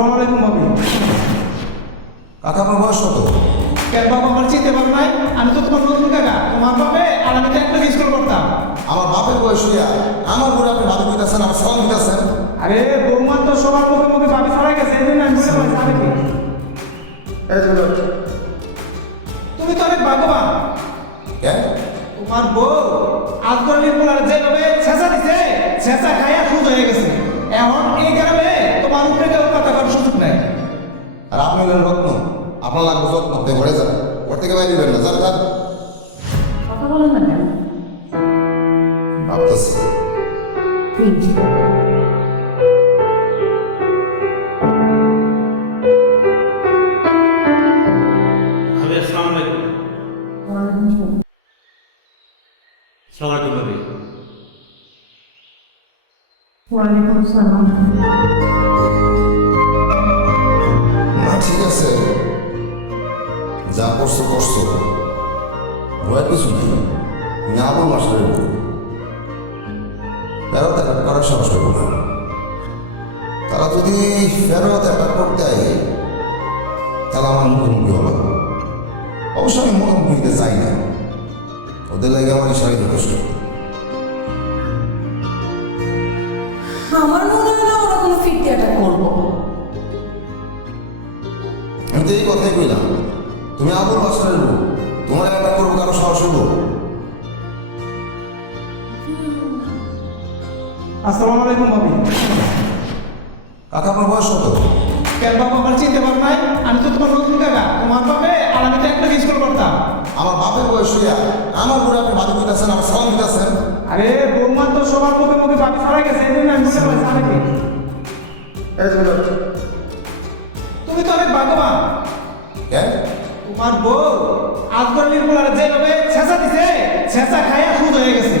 আসসালামু আলাইকুম ভাবি। কাকা আমার বয়স কত? কেন বাবা আমার চিনতে পারো নাই? আমি তো তোমার নতুন কাকা, তোমার বাপে আর আমি তো একটা স্কুল করতাম। আমার বাপের বয়স হইয়া আমার বুড়ে আপনি ভাবি দিতেছেন, আমার সালাম দিতেছেন। আরে বৌমা তো সবার মুখে মুখে ভাবি ছড়াই গেছে, এই জন্য আমি বলে বলছি আমি কি। তুমি তো অনেক ভাগ্যবান। কেন? তোমার বউ আজগরলির পোলার যেভাবে ছেঁচা দিছে, ছেঁচা খাইয়া সুদ হয়ে গেছে। এখন এই গ্রামে তোমার উপরে কেউ কথা করার সুযোগ নাই। আর আপনি হলেন রত্ন, আপনার লাগবে যত্ন, আপনি ঘরে যান, ওর থেকে বাইরে বের না, যান যান। কথা বলেন না কেন? ভাবতেছি প্লিজ। ভাবি আসসালামু আলাইকুম। আসসালামু আলাইকুম ভাবি। ওয়ালাইকুম আসসালাম। না ঠিক আছে, যা করছো করছো, ভয়ের কিছু নেই। তুমি আবুল মাস্টারের বউ, ফেরত অ্যাটাক করার সাহস পেব না। তারা যদি ফেরত অ্যাটাক করতে আয় তাহলে আমার মুখোমুখি হলো। অবশ্য আমি মুখোমুখিতে চাই না, ওদের লাগে আমার ইশারাই যথেষ্ট। আমার মনে হয় না ওরা কোনো ফিরতি অ্যাটাক করবো। আমি তো এই কথাই কইলাম, তুমি আবুল মাস্টারের বউ, তোমার অ্যাটাক করবো কারো সাহস হবো? আসসালামু আলাইকুম ভাবি। কাকা আপনার বয়স কত? কেন বাবা আমার চিনতে পারো নাই? আমি তো তোমার নতুন কাকা, তোমার বাপে আর আমি তো একটা স্কুল করতাম। আমার বাপের বয়স হইয়া আমার বুড়ে আপনি ভাবি দিতেছেন, আমার সালাম দিতেছেন। আরে বৌমা তো সবার মুখে মুখে ভাবি ছড়াই গেছে, এই জন্য আমি বলে বলছি আমি কি। তুমি তো অনেক ভাগ্যবান। কেন? তোমার বউ আজগরলির পোলার যেভাবে ছেঁচা দিছে, ছেঁচা খাইয়া সুদ হয়ে গেছে।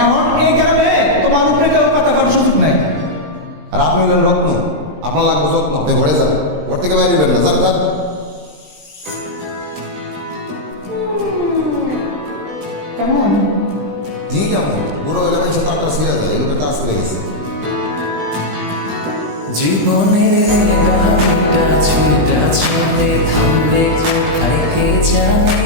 এখন এই গ্রামে তোমার উপরে কেউ কথা করার সুযোগ নাই। আর আপনি হলেন রত্ন, আপনার লাগবে যত্ন, আপনি ঘরে যান, ওর থেকে বাইরে বের না, যান যান। কেমন? ঠিক কেমন বুড়ো হয়ে গেলে সাথে আটটা ছিঁড়া যায়, এগুলো কাজ হয়ে গেছে। জীবনের গানটা ছুটা ছুটে থামবে কোথায় কে জানে।